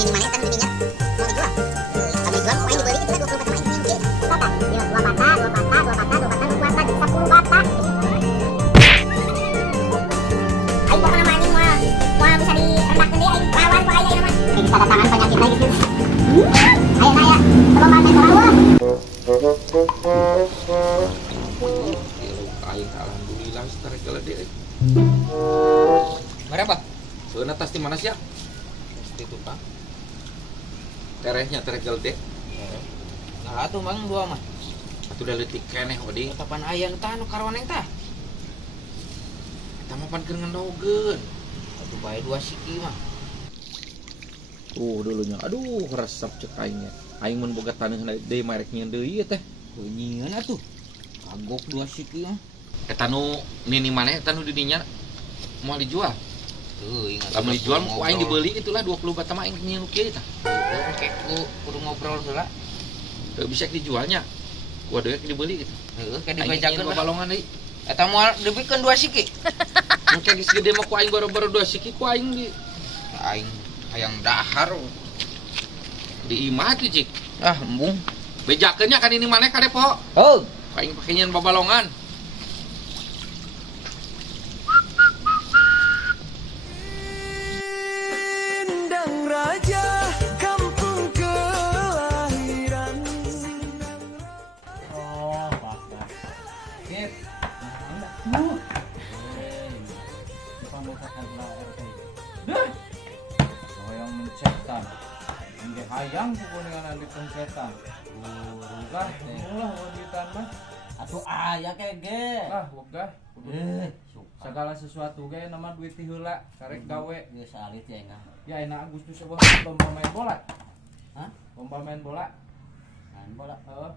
Ini mana kan ininya mau dijual. Kalau dijual mau dibeli kita 20 bata main ini. Bata. Ya, 2 bata, 2 bata, 2 bata, 2 bata, 2 bata, 10 bata. Ayo pokoknya mah anjing mah. Wah bisa direndahkeun deui aing lawan ku aya mah. Ini bisa datangan penyakit lagi gitu. Ayo Naya, coba main bola wah. Aing alhamdulillah secara gede. Berapa? Seuna tas di mana sih ya? Itu Pak. Terehnya tereh gede. Nah, atuh Mang dua mah. Atuh udah leutik keneh odi. Kapan aya tah nu karoneng tah? Eta mah pan keur ngendogeun. Atuh bae dua siki mah. Dulunya. Aduh, resep cek aingnya. Aing mun boga taneuh deui merek nyeun deui teh. Kunyian atuh. Kagok dua siki mah. Eta nu nini maneh eta nu di dinya moal dijual. Tuh, ingat. Lamun dijual ku aing dibeli itulah 20 bata mah aing nyeun kieu tah. Kayak kudu ngobrol heula. Teu bisa dijualnya. Ku deuk dibeli gitu. Heeh, kayak Aing dibajakeun nyeun balongan deui. Eta moal dibikeun dua siki. Mun geus gede mah ku aing baru-baru 2 siki ku aing di Aing hayang dahar. di imah tuh cik. Ah, embung. Bejakeunnya kan ini maneh ka depo. Oh, Ku aing pake nyeun babalongan. Raja kampung kelahiran. Oh, Pak. Sip. Pembukaan RT. Duh. Yang mencetan. Ini hayang kuningan di pencetan. Lah, mulah waditan mah. Atuh aya kege. Lah, wegah. Segala sesuatu ge nama duit ti heula, karek gawe. Geus alit ya enggak. Ya enak Agustus eueuh lomba main bola. Hah? Lomba main bola. Main bola. Heeh.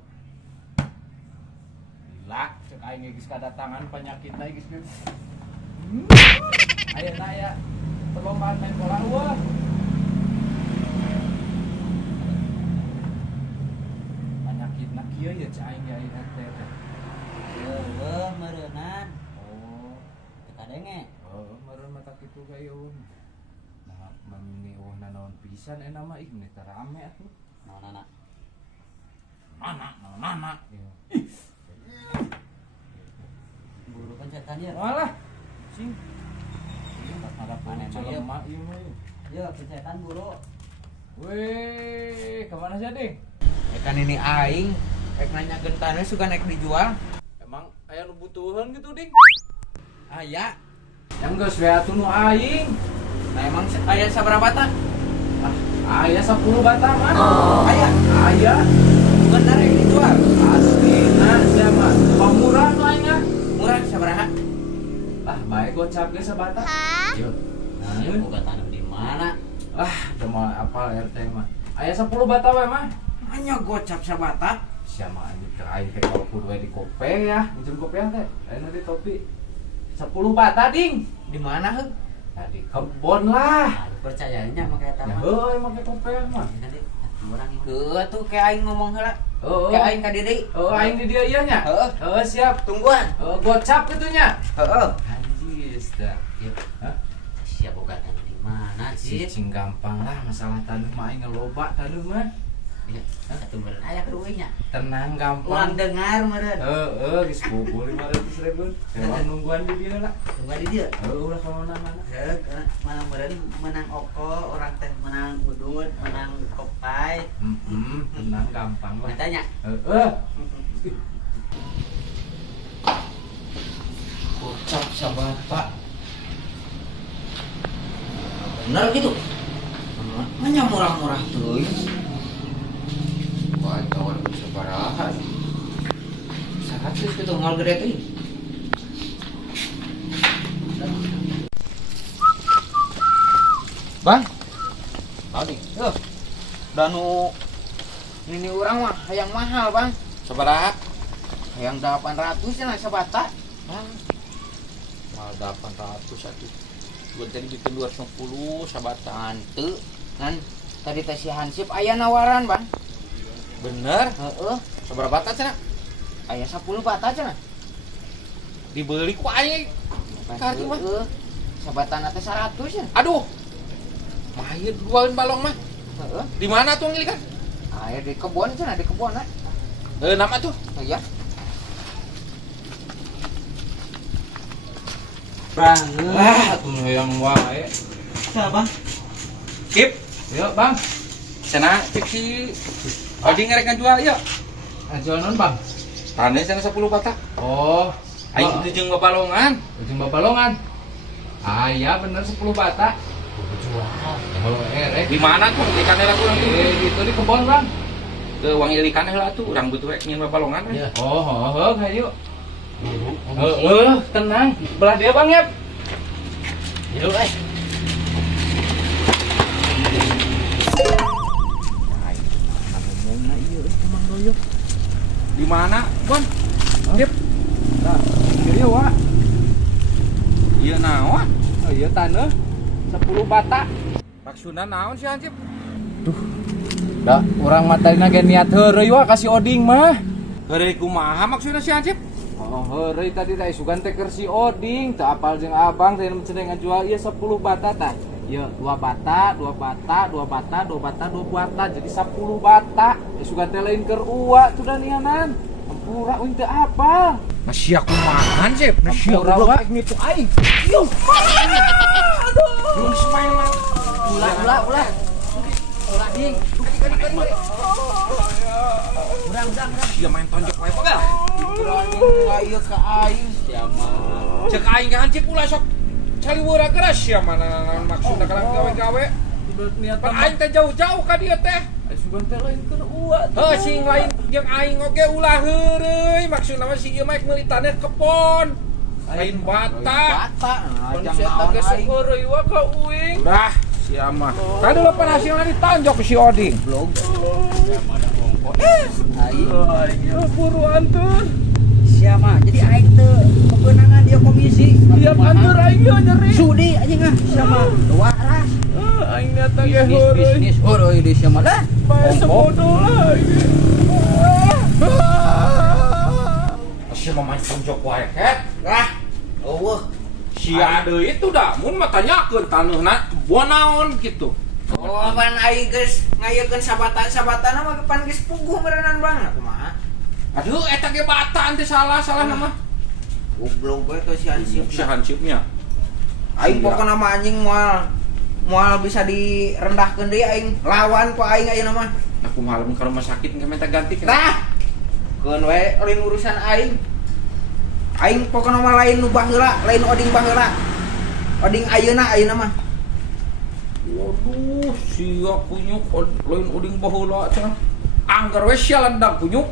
Gila, cek aing geus kadatangan penyakitna geus geus. Ayeuna aya perlombaan main bola eueuh. Penyakitna kieu ya cek aing ya ieu teh. Heueuh meureunnan. Oh, Teu kadenge. meureun mata kitu gayeuh. Nah, mami eueuhna naon pisan mah ih meni rame atuh. Naonana? Nana. Buru pencetan ya. Walah, sing. Harap maneh mah ieu. Lemah ieu mah. Ieu pencetan buru. Weh, kemana sih ding? kan ini aing rek nanyakeun taneuh suka naik dijual. Emang aya nu butuhan gitu ding? Aya. Yang geus we atuh nu aing. Nah emang aya sabaraha bata? Aya 10 bata mah. Aya. Aya. Bener rek dijual. Aslina sia mah. Pamurah nu aing ah. Murah sabaraha? Ah, bae gocap ge sabata. Yo. Nah, ieu boga tanam di mana? Teu mah apal RT mah. Aya 10 bata we mah. Hanya gocap sabata. Sia mah anjing teh aing teh kalau kudu we di kope ya. Minjem kopiah teh. Ayeuna di topi. 10 bata ding. Di mana heuh? Nah, di kebon lah. Aduh percayanya mah kayak Ya taman. heuh make kopiah mah. Nanti urang ieu. Heuh tuh kayak aing ngomong heula. Heuh. Kayak aing ka diri. Aing di dia ieu nya. Heuh. Heuh siap. Tungguan. Gocap gitunya. Heeh. Anjis dah. Ieu. Hah? Sia boga tanam di mana sih? Cicing gampang lah masalah taneuh mah aing ngeloba taneuh mah. Iya, satu meureun aya keduanya. Tenang Ulang gampang. dengar meureun. Geus 500.000. Emang nungguan di dieu lah. Tunggu di dieu. Ulah ka mana-mana. Mana meureun menang oko, orang teh menang udud, menang kopai. Tenang gampang lah. Tanya. Gocap sabata. Bener gitu. Hanya murah-murah tuh. Wah, kawan bisa baraha. 100 gitu mal gede tuh. Bang. Tadi. Tuh. Danu ini orang mah hayang mahal, Bang. Sabaraha? Hayang 800 cenah sabata. Mal 800 atuh. Gua tadi bikin 250 sabatan. Teu kan tadi teh si Hansip aya nawaran, Bang. Bener? Heeh. Sabaraha bata cenah? Aya 10 bata cenah. Dibeli ku aing. Kaki mah. Heeh. Sabatan teh 100 ya. Aduh. Mahir jualin balong mah. Heeh. Di mana tuh ngilikan? Air di kebun sana, di kebun ah. Nama tuh? Iya. Banget tuh yang wae. Siapa? Kip, Yuk, Bang. sana fiksi Oding ngerek ngajual yuk. Ajual non, Bang. Tanah sana 10 batak. Oh, Aing itu jeung babalongan. ujung babalongan. Ah, iya bener 10 bata. Jual. Oh, Di mana tuh ikan heula kurang tuh? itu di kebun, Bang. Ke wangi ikan heula tuh urang butuh nyin babalongan. Oh, ayo. Tenang. Belah dia, Bang, ya. Yuk, Di mana, Bon? Kip. Nah, iya, Wak. Ieu naon? Oh, iya tanah 10 bata. Maksudna naon sih Hansip? Da, urang matarina ge niat heureuy wa kasih Oding mah. Heureuy kumaha maksudna si Hansip? Oh, heureuy tadi teh sugan teh keur si Oding, teu apal jeung Abang teh cenah ngajual ieu 10 bata tah. Ieu 2 bata, 2 bata, 2 bata, 2 bata, 2 bata, jadi 10 bata. Ya sugan teh lain keur uwa tuh nianan. Ampura uing teu apal. Masih aku mahan Hansip. Ampura wa nipu aing. Yo. Belum smile lah. Ulah. Ulah ding. Urang. Dia main tonjok wae pegal. Ayo ke aing siapa? Cek aing ke Hansip ulah sok caliwura keras sia mana maksudna kana gawe-gawe. Pan aing teh jauh-jauh ka dieu teh. Sugan teh lain keur uwa. Heuh sing lain jeung aing oge ulah heureuy maksudna mah si ieu mah meuli tanah kepon. Lain bata. Bata. Pan eta ge sok heureuy wa ka uing. Dah, sia mah. Tadi lepas hasilnya ditonjok si Oding. Blog. Aing buru antur. Siapa? Jadi aing teu kebenangan dia komisi. Tiap antur aing yo nyeri. Sudi anjing ah. Siapa? Waras. Aing nyata ge heureuy. Bisnis heureui di siapa lah? Bae sebodoh lagi. Si mah main tonjok wae ket. Ah. Eueuh. Sia deui itu dah mun mah tanyakeun taneuhna buah naon gitu. Oh, pan aing geus ngayekeun sabatan-sabatan mah pan geus puguh merenan banget kumaha. Aduh eta ge bataan teh salah nama. Goblok gue tuh si Hansip. Si Hansipnya. Aing pokona mah anjing moal bisa direndahkeun deui aing lawan ku aing ayeuna mah. Aku malam ka rumah sakit nggak minta ganti kan. Tah. Keun we lain urusan aing. Aing pokona mah lain nu baheula, lain Oding baheula. Oding ayeuna mah. Waduh, sia kunyuk lain uding baheula cenah. Anggar we sia lendag kunyuk.